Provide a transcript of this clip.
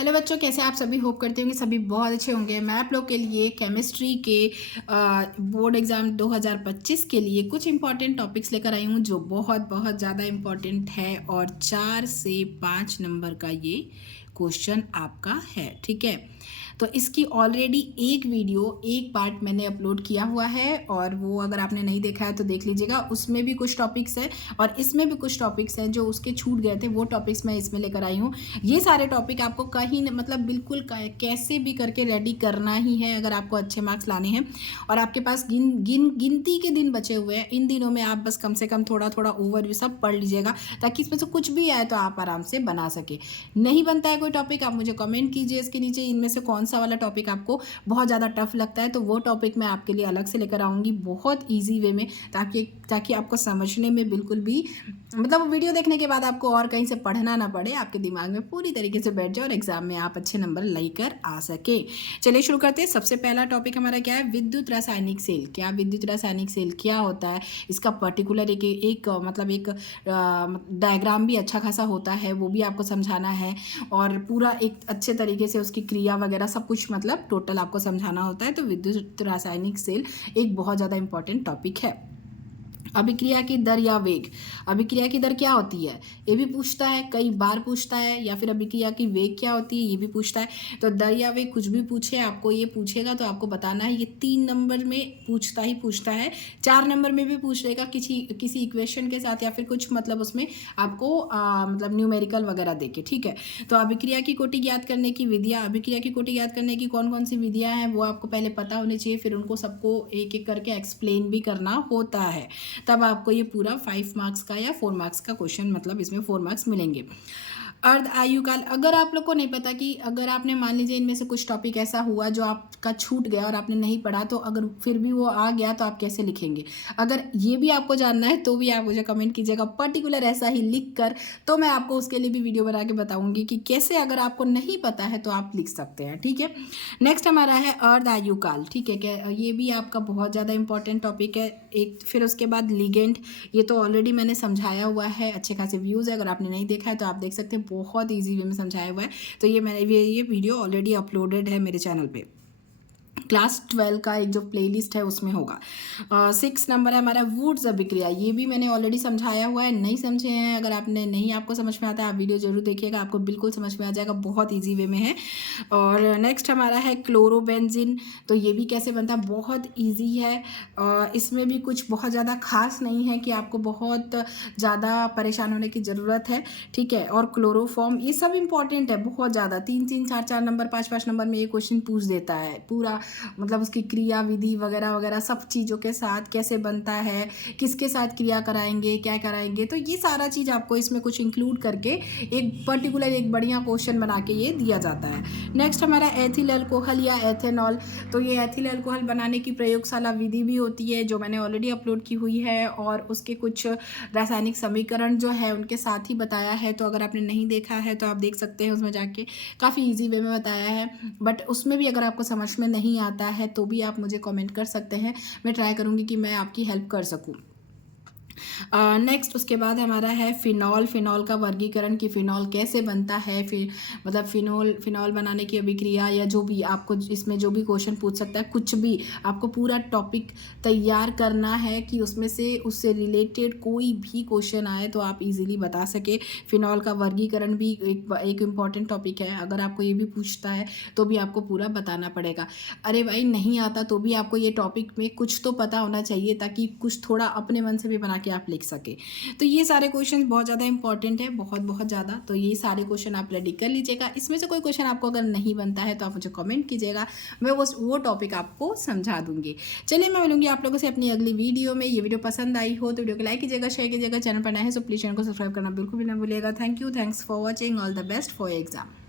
Hello बच्चों, कैसे आप सभी? होप करते होंगे सभी बहुत अच्छे होंगे। मैं आप लोग के लिए केमिस्ट्री के बोर्ड एग्ज़ाम 2025 के लिए कुछ इंपॉर्टेंट टॉपिक्स लेकर आई हूँ जो बहुत बहुत ज़्यादा इम्पॉर्टेंट है और 4 से 5 नंबर का ये क्वेश्चन आपका है। ठीक है, तो इसकी ऑलरेडी एक वीडियो एक पार्ट मैंने अपलोड किया हुआ है और वो अगर आपने नहीं देखा है तो देख लीजिएगा। उसमें भी कुछ टॉपिक्स हैं और इसमें भी कुछ टॉपिक्स हैं जो उसके छूट गए थे, वो टॉपिक्स मैं इसमें लेकर आई हूँ। ये सारे टॉपिक आपको कहीं मतलब बिल्कुल कैसे भी करके रेडी करना ही है अगर आपको अच्छे मार्क्स लाने हैं और आपके पास गिनती के दिन बचे हुए हैं। इन दिनों में आप बस कम से कम थोड़ा थोड़ा ओवरव्यू सब पढ़ लीजिएगा ताकि इसमें से कुछ भी आए तो आप आराम से बना सके। नहीं बनता है कोई टॉपिक, आप मुझे कमेंट कीजिए इसके नीचे, इनमें से कौन सा वाला टॉपिक आपको बहुत ज़्यादा टफ लगता है तो वो टॉपिक मैं आपके लिए अलग से लेकर आऊँगी बहुत ईजी वे में, ताकि आपको समझने में बिल्कुल भी मतलब वीडियो देखने के बाद आपको और कहीं से पढ़ना ना पड़े, आपके दिमाग में पूरी तरीके से बैठ जाए और एग्जाम में आप अच्छे नंबर लेकर आ सके। चलिए शुरू करते हैं। सबसे पहला टॉपिक हमारा क्या है? विद्युत रासायनिक सेल। क्या विद्युत रासायनिक सेल क्या होता है? इसका पर्टिकुलर एक मतलब एक डायग्राम भी अच्छा खासा होता है, वो भी आपको समझाना है और पूरा एक अच्छे तरीके से उसकी क्रिया वगैरह सब कुछ मतलब टोटल आपको समझाना होता है। तो विद्युत रासायनिक सेल एक बहुत ज़्यादा इंपॉर्टेंट टॉपिक है। अभिक्रिया की दर या वेग। अभिक्रिया की दर क्या होती है ये भी पूछता है, कई बार पूछता है। या फिर अभिक्रिया की वेग क्या होती है ये भी पूछता है। तो दर या वेग कुछ भी पूछे आपको, ये पूछेगा तो आपको बताना है। ये 3 नंबर में पूछता है, 4 नंबर में भी पूछ लेगा किसी इक्वेशन के साथ या फिर कुछ मतलब उसमें आपको मतलब न्यूमेरिकल वगैरह देके। ठीक है, तो अभिक्रिया की कोटि ज्ञात करने की विधियाँ। अभिक्रिया की कोटि ज्ञात करने की कौन कौन सी विधियाँ हैं वो आपको पहले पता होनी चाहिए, फिर उनको सबको एक एक करके एक्सप्लेन भी करना होता है। तब आपको ये पूरा 5 मार्क्स का या 4 मार्क्स का क्वेश्चन मतलब इसमें 4 मार्क्स मिलेंगे। अर्ध आयुकाल। अगर आप लोग को नहीं पता कि अगर आपने मान लीजिए इनमें से कुछ टॉपिक ऐसा हुआ जो आपका छूट गया और आपने नहीं पढ़ा, तो अगर फिर भी वो आ गया तो आप कैसे लिखेंगे, अगर ये भी आपको जानना है तो भी आप मुझे कमेंट कीजिएगा पर्टिकुलर ऐसा ही लिख कर, तो मैं आपको उसके लिए भी वीडियो बना के बताऊंगी कि कैसे अगर आपको नहीं पता है तो आप लिख सकते हैं। ठीक है, नेक्स्ट हमारा है अर्ध आयुकाल। ठीक है, क्या ये भी आपका बहुत ज़्यादा इंपॉर्टेंट टॉपिक है। एक फिर उसके बाद लिगेंड, ये तो ऑलरेडी मैंने समझाया हुआ है, अच्छे खासे व्यूज़ है, अगर आपने नहीं देखा है तो आप देख सकते हैं, बहुत इजी वे में समझाया हुआ है। तो ये वीडियो ऑलरेडी अपलोडेड है मेरे चैनल पे, क्लास 12 का एक जो प्लेलिस्ट है उसमें होगा। 6 नंबर है हमारा वुड्स अभिक्रिया। ये भी मैंने ऑलरेडी समझाया हुआ है, नहीं समझे हैं अगर आपने, नहीं आपको समझ में आता है, आप वीडियो जरूर देखिएगा, आपको बिल्कुल समझ में आ जाएगा, बहुत इजी वे में है। और नेक्स्ट हमारा है क्लोरोबेंजीन। तो ये भी कैसे बनता है, बहुत ईजी है। इसमें भी कुछ बहुत ज़्यादा खास नहीं है कि आपको बहुत ज़्यादा परेशान होने की ज़रूरत है। ठीक है, और क्लोरोफॉर्म, ये सब इंपॉर्टेंट है बहुत ज़्यादा, 3-3, 4-4 नंबर, 5-5 नंबर में ये क्वेश्चन पूछ देता है पूरा, मतलब उसकी क्रिया विधि वगैरह वगैरह सब चीज़ों के साथ कैसे बनता है, किसके साथ क्रिया कराएंगे, क्या कराएंगे, तो ये सारा चीज़ आपको इसमें कुछ इंक्लूड करके एक पर्टिकुलर एक बढ़िया क्वेश्चन बना के ये दिया जाता है। नेक्स्ट हमारा एथिल अल्कोहल या एथेनॉल। तो ये एथिल अल्कोहल बनाने की प्रयोगशाला विधि भी होती है जो मैंने ऑलरेडी अपलोड की हुई है और उसके कुछ रासायनिक समीकरण जो है उनके साथ ही बताया है। तो अगर आपने नहीं देखा है तो आप देख सकते हैं, उसमें जाके काफ़ी ईजी वे में बताया है। बट उसमें भी अगर आपको समझ में नहीं आता है तो भी आप मुझे कमेंट कर सकते हैं, मैं ट्राई करूँगी कि मैं आपकी हेल्प कर सकूँ। नेक्स्ट उसके बाद हमारा है फिनॉल। फिनॉल का वर्गीकरण कि फिनॉल कैसे बनता है, फिर मतलब फिनॉल बनाने की अभिक्रिया या जो भी आपको इसमें जो भी क्वेश्चन पूछ सकता है, कुछ भी आपको पूरा टॉपिक तैयार करना है कि उसमें से उससे रिलेटेड कोई भी क्वेश्चन आए तो आप इजीली बता सके। फिनॉल का वर्गीकरण भी एक इम्पॉर्टेंट टॉपिक है, अगर आपको ये भी पूछता है तो भी आपको पूरा बताना पड़ेगा। अरे भाई नहीं आता तो भी आपको ये टॉपिक में कुछ तो पता होना चाहिए ताकि कुछ थोड़ा अपने मन से भी बना के आप लिख सके। तो ये सारे क्वेश्चन बहुत ज़्यादा इंपॉर्टेंट है, बहुत बहुत ज़्यादा। तो ये सारे क्वेश्चन आप रेडी कर लीजिएगा। इसमें से कोई क्वेश्चन आपको अगर नहीं बनता है तो आप मुझे कमेंट कीजिएगा, मैं वो टॉपिक आपको समझा दूंगी। चलिए मैं मिलूंगी आप लोगों से अपनी अगली वीडियो में। ये वीडियो पसंद आई हो तो वीडियो को लाइक कीजिएगा, शेयर कीजिएगा, चैनल पर नए हैं तो प्लीज़ चैनल को सब्सक्राइब करना बिल्कुल भी ना भूलिएगा। Thank you, thanks for watching, all the best for exam.